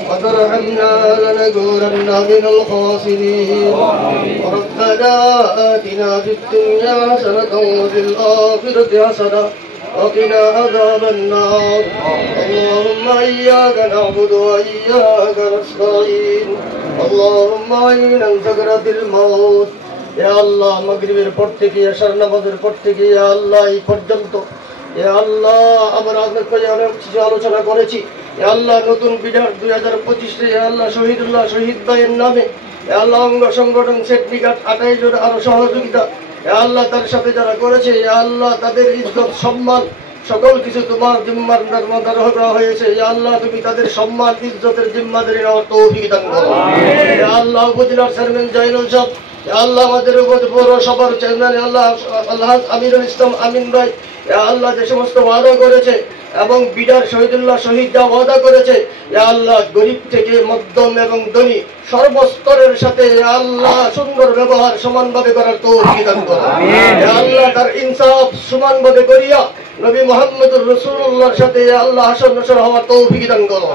وترحمنا لنكونن من الخاسرين ربنا آتنا في الدنيا حسنة وفي الآخرة حسنة وقنا عذاب النار اللهم إياك نعبد وإياك نستعين اللهم إنا سكرة الموت يا الله মাগরিবের পর থেকে এশার নামাজের পর থেকে ইয়া আল্লাহ এই পর্যন্ত ইয়া আল্লাহ আমরা আপনার কাছে অনেক কিছু আলোচনা করেছি ইয়া আল্লাহ নতুন বিডার 2025 ইয়া আল্লাহ শহীদুল্লাহ শহীদ ভাইয়ের নামে ইয়া আল্লাহ অঙ্গ সংগঠন সেটনিকাট 28 জন আরো সহযোগিতা ইয়া আল্লাহ তার সাথে যারা করেছে ইয়া আল্লাহ তাদের ইজ্জত সম্মান সকল কিছু তোমার জিম্মার মধ্যে করা হয়েছে ইয়া আল্লাহ তুমি তাদের সম্মান ইজ্জতের জিম্মাদারি নেওয়ার তৌফিক দান করো ইয়া আল্লাহ উপজেলার চেয়ারম্যান জয়নুল সাহেব ইয়া আল্লাহ আমাদের পৌর সভার চেয়ারম্যান আল্লাহ আল্লাহ আমিরুল ইসলাম আমিন ভাই ইয়া আল্লাহ যে সমস্ত ওয়াদা করেছে এবং বিডার শহীদুল্লাহ শহীদ যা ওয়াদা করেছে ইয়া আল্লাহ গরিব থেকে মধ্যম এবং ধনী সর্বস্তরের সাথে ইয়া আল্লাহ সুন্দর ব্যবহার সমানভাবে করার তৌফিক দান করো ইয়া আল্লাহ তার ইনসাফ সমানভাবে করিয়া নবী মুহাম্মদুর রাসূলুল্লাহর সাথে ইয়া আল্লাহ হাসর নসর হওয়ার তৌফিক দান করো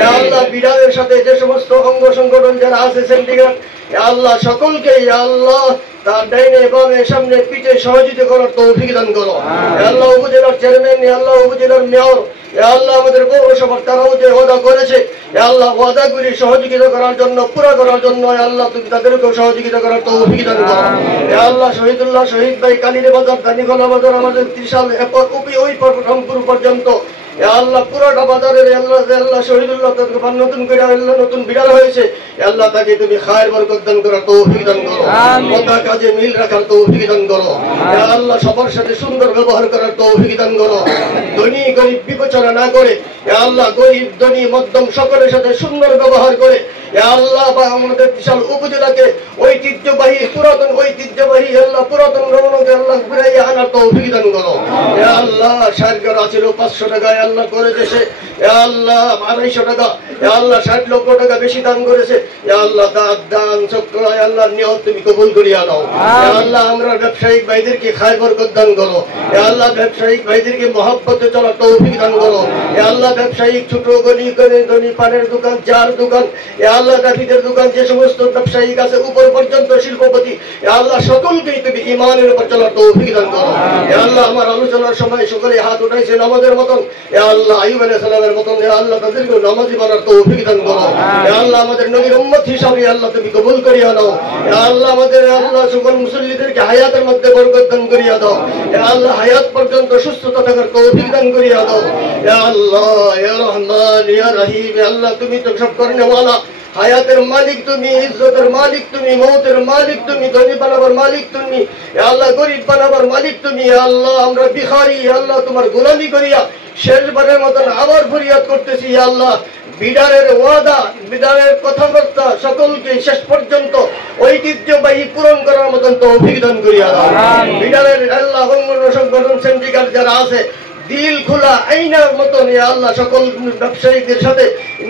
ইয়া আল্লাহ বিডারের সাথে যে সমস্ত অঙ্গ সংগঠন যারা আছে সিন্ডিকেট ইয়া আল্লাহ সকলকে ইয়া আল্লাহ তার ডাইনে বামে সামনে পিঠে সহযোগিতা করার তৌফিক দান করো ইয়া আল্লাহ উপজেলার চেয়ারম্যান ইয়া আল্লাহ উপজেলার মেয়র ইয়া আল্লাহ আমাদের পৌরসভার তারাও যে ওয়াদা করেছে ইয়া আল্লাহ ওয়াদাগুলি সহযোগিতা করার জন্য পুরো করার জন্য ইয়া আল্লাহ তুমি তাদেরকেও সহযোগিতা করার তৌফিক দান করো ইয়া আল্লাহ শহীদুল্লাহ শহীদ ভাই কালীর বাজার দানিগোলা বাজার আমাদের ত্রিশাল ওই রংপুর পর্যন্ত ইয়া আল্লাহ পুরোটা বাজারের আল্লাহ শহীদুল্লাহ তাকে নতুন করে আল্লাহ নতুন বিড়াল হয়েছে ইয়া আল্লাহ তাকে তুমি খায়ের বরকত দান করার তৌফিক দান করো কথা কাজে মিল রাখার তৌফিক দান করো ইয়া আল্লাহ সবার সাথে সুন্দর ব্যবহার করার তৌফিক দান করো ধনী গরিব বিবেচনা না করে ইয়া আল্লাহ গরিব ধনী মধ্যম সকলের সাথে সুন্দর ব্যবহার করে ইয়া আল্লাহ বা আমাদের বিশাল উপজেলাকে ঐতিহ্যবাহী পুরাতন ঐতিহ্যবাহী আল্লাহ পুরাতন রমণকে আল্লাহ ফিরাইয়া আনার তৌফিক দান করো ইয়া আল্লাহ সারকার ছিল 500 টাকা আল্লাহ করে দেশে ইয়া আল্লাহ 250 টাকা ইয়া আল্লাহ 60 লক্ষ টাকা বেশি দান করেছে ইয়া আল্লাহ দান চক্র ইয়া আল্লাহ নিয়ত তুমি কবুল করিয়া নাও ইয়া আল্লাহ আমরা ব্যবসায়িক ভাইদেরকে খায় বরকত দান করো ইয়া আল্লাহ ব্যবসায়িক ভাইদেরকে মহব্বতে চলার তৌফিক দান করো ইয়া আল্লাহ ব্যবসায়িক ছোট গলি করে ধনী পানের দোকান চার দোকান ইয়া আল্লাহ দাফিদের দোকান যে সমস্ত ব্যবসায়িক আছে উপর পর্যন্ত শিল্পপতি ইয়া আল্লাহ সকলকেই তুমি ঈমানের উপর চলার তৌফিক দান করো ইয়া আল্লাহ আমার আলোচনার সময় সকলে হাত উঠাইছে নামাজের মতন ইয়া আল্লাহ আইয়ুব আলাইহিস সালামের মতন ইয়া আল্লাহ তাদেরকে নামাজি বানার তৌফিক দান করো ইয়া আল্লাহ আমাদের নবীর উম্মত হিসাবে আল্লাহ তুমি কবুল করিয়া নাও ইয়া আল্লাহ আমাদের আল্লাহ সকল মুসল্লিদেরকে হায়াতের মধ্যে বরকত দান করিয়া দাও ইয়া আল্লাহ হায়াত পর্যন্ত সুস্থতা থাকার তৌফিক দান করিয়া দাও ইয়া আল্লাহ ইয়া রহমান ইয়া রহিম ইয়া আল্লাহ তুমি তো সব করনেওয়ালা হায়াতের মালিক তুমি ইজ্জতের মালিক তুমি মওতের মালিক তুমি ধনী বানাবার মালিক তুমি ইয়া আল্লাহ গরিব বানাবার মালিক তুমি ইয়া আল্লাহ আমরা ভিখারি ইয়া আল্লাহ তোমার গোলামি করিয়া শেষবারের মতন আবার ফরিয়াদ করতেছি ইয়া আল্লাহ বিডারের ওয়াদা বিডারের কথাবার্তা সকলকে শেষ পর্যন্ত ঐতিহ্যবাহী পূরণ করার মতন তৌফিক দান করিয়া দাও বিডারের আল্লাহ অঙ্গ সংগঠন সিন্ডিকেট যারা আছে দিল খোলা আইনার মতন ইয়া আল্লাহ সকল ব্যবসায়ীদের সাথে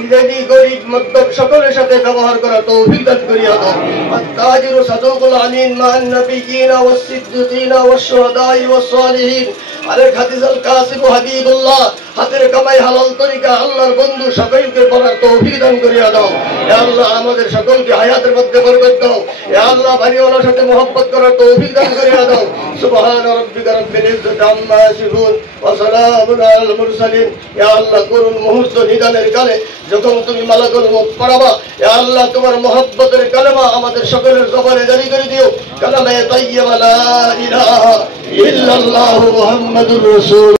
ধনী গরিব মধ্যম সকলের সাথে ব্যবহার করার তৌফিক দান করিয়া দাও আত-তাজিরু সাদুকুল আমিন মান নবিয়িনা ওয়াস সিদ্দিকিনা ওয়াস শুহাদাই ওয়াস সালিহিন আলে খাদিজাল কাসিম হাবিবুল্লাহ হাতের কামাই হালাল তরিকা আল্লাহর বন্ধু সকলকে পড়ার তৌফিক দান করিয়া দাও ইয়া আল্লাহ আমাদের সকলকে হায়াতের মধ্যে বরকত দাও ইয়া আল্লাহ বাড়িওয়ালার সাথে মহব্বত করার তৌফিক দান করিয়া দাও সুবহান রাব্বিকা রাব্বিল ইজ্জাতি আম্মা ইয়াসিফুন ওয়া সালামুন আলাল মুরসালিন ইয়া আল্লাহ করুন মুহূর্ত নিদানের কালে যখন তুমি মালাকুল মউত পড়াবা ইয়া আল্লাহ তোমার মহব্বতের কালেমা আমাদের সকলের জবানে জারি করে দিও কালেমা তাইয়্যিবা লা ইলাহা ইল্লাল্লাহু মুহাম্মাদুর রাসূল